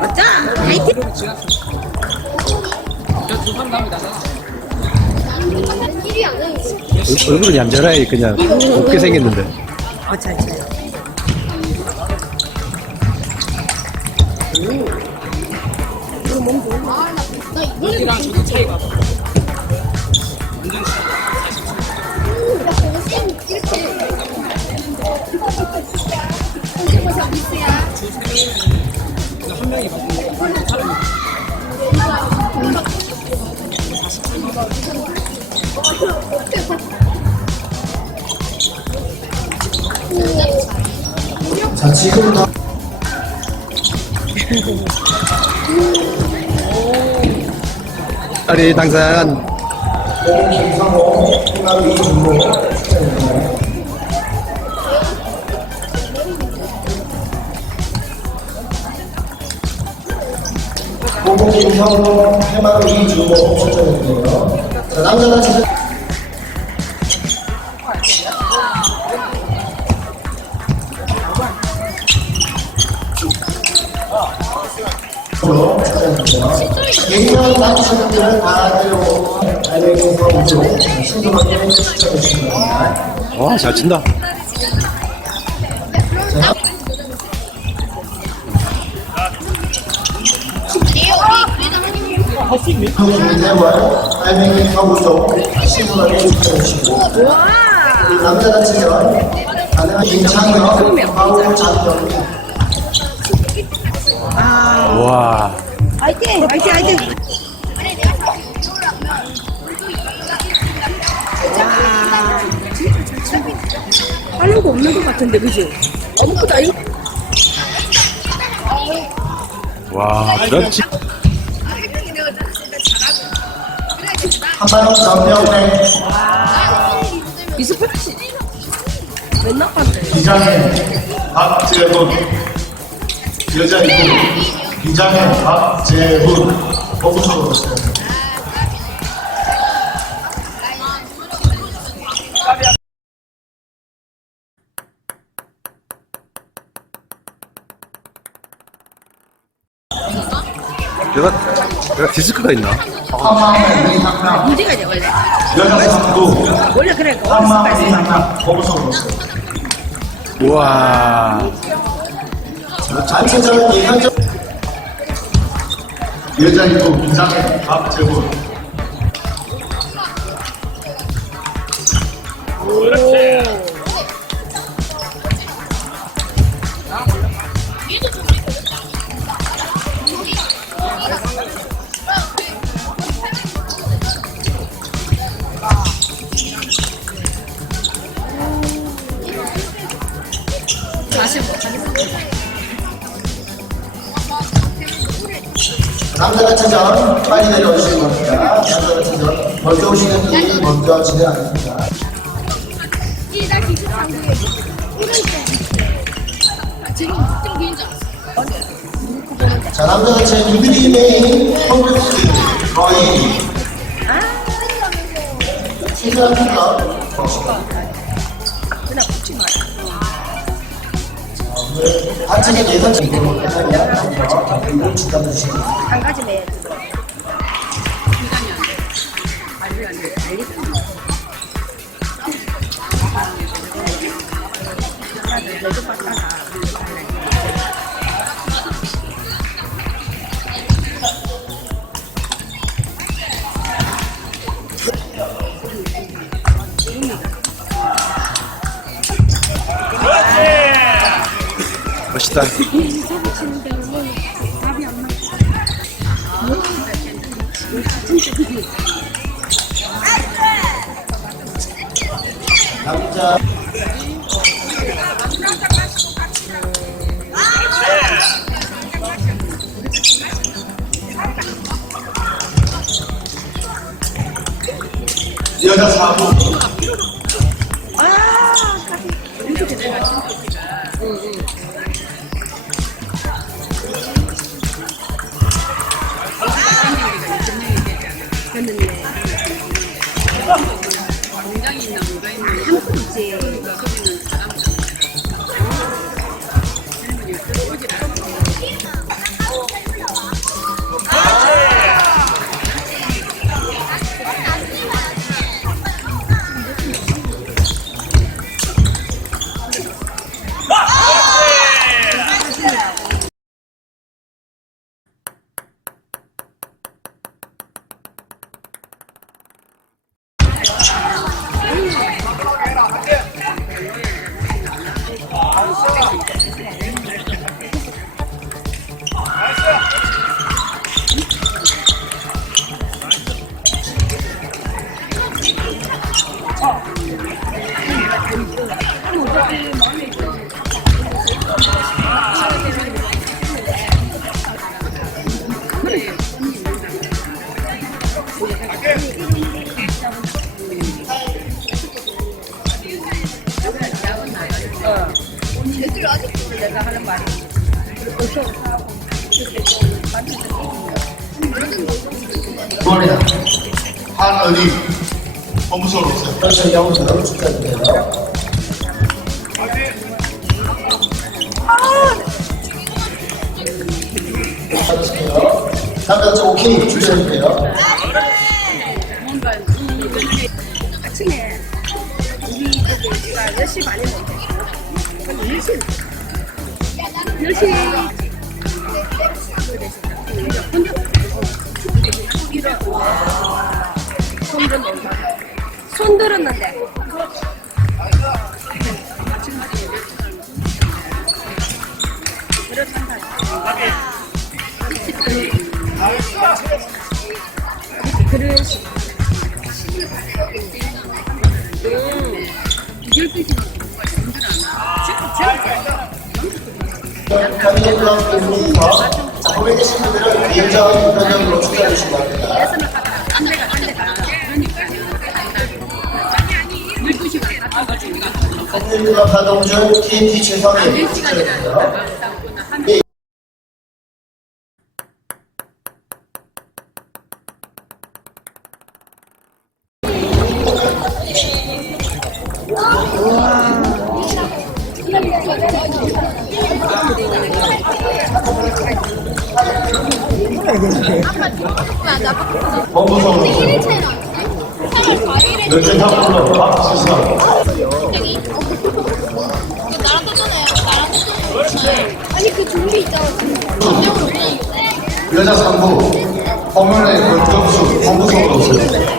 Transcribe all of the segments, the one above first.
맞자. 화이팅. 얼- 얼굴은 얌전하게 그냥 곱게 생겼는데. 어, 잘 지금 다 딸이 당산 김상호, 홍남 이 이준모 추천입니다. 공공 김상호, 해마루 이준모 추천인데요. 자, 남자는 지 우쪽 신중하게 추천해 주시기 바랍니다. 와, 잘 친다. 알맹이 주시고 가능한 와. 화이팅. 화이팅. 화이팅. 와, 쳐. 하려고 없는 것 같은데, 그지? 아무것도 아니 와, 그렇지. 한마영 전병대 비스포츠. 맨날 봤네. 기장의 박재훈 여자 이고 기장의 박재훈 보고서로 오세요. 내가, 내가 디스크가 있나? 문제가 이제 원래. 여자 선수 원래 그래. 한마음의 이상남 보고서로 오세요. 우와. 단체전 예선전 여자이고 기장의 박재훈 남자단체전 빨리 내려오시는 겁니다. 남자단체전 먼저 오시는 분이 먼저 진행하겠습니다. 자, 남자단체 유빈님의 홈플스 거의 최저입니다. 그냥 붙지 마. 단체의 예선전으로 그냥 주담해 주시기 한 가지 내. 멋 있다. 남자 여자 사부 됐는데. 이번에는 한은희 법무소로 오세요. 현실 영수로 축하드립니다. 받으시고요. 남자 쪽 오케이 주셔주세요. 아침에 우리 저기 제가 10시 반에 먹는데 10시 10시 손 들었는데. 그릇이 카미네 클럽입니 거기 계신 분들은 개인적인 변경으로 축하해 주시기 바랍니다. 팬들과 가동 중 TNT 최선을 축하드립니다. 그. 여자 상부 허물의 권정수 법무소로 오세요.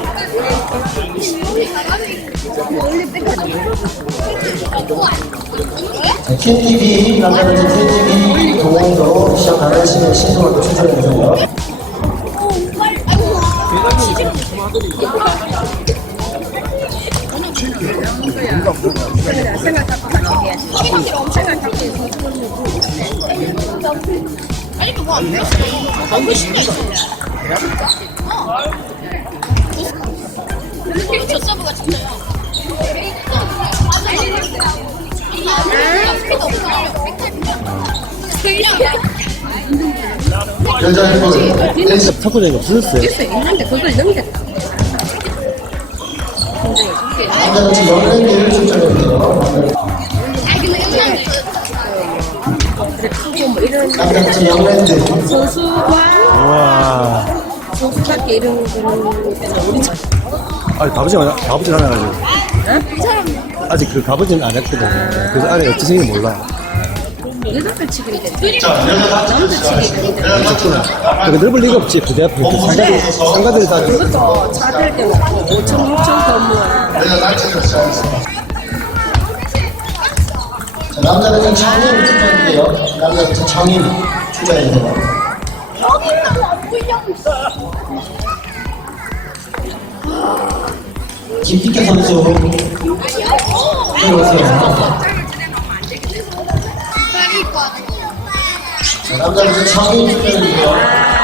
TNTV 남자는 TNTV 동호회도 시작 가능하시면 신청하고 추천해주세요. 아니 그거 안 됐어. 너무 심해. 어. 저 서브가 진짜요. 여자 탁구장이 없어졌어요. 있는데 그걸 넘겼다 남자는 연예인들을 추천해주세요. 크고 뭐 이런 남자는 연예인들 선수와 와. 선수답게 이런 거는 우리 참 아니, 가보지, 안- 가보지 않아가지고. 아직 그안 했거든요. 그래서 안에 어찌 생긴지 몰라. 되는데 자, 여자 남자 치기를 되는데 그 넓을 리가 없지. 그 앞에 그 상가들, 상가들이 다. 그것도 차들 때문에 5천 6천 건물 여자 단체로 시작했습니다. 자, 남자는 정인 추천해주세요. 남자는 정인 추천해주세요. 김기태 선수 들어오세요. 자, 남자는 정인 추천해주세요.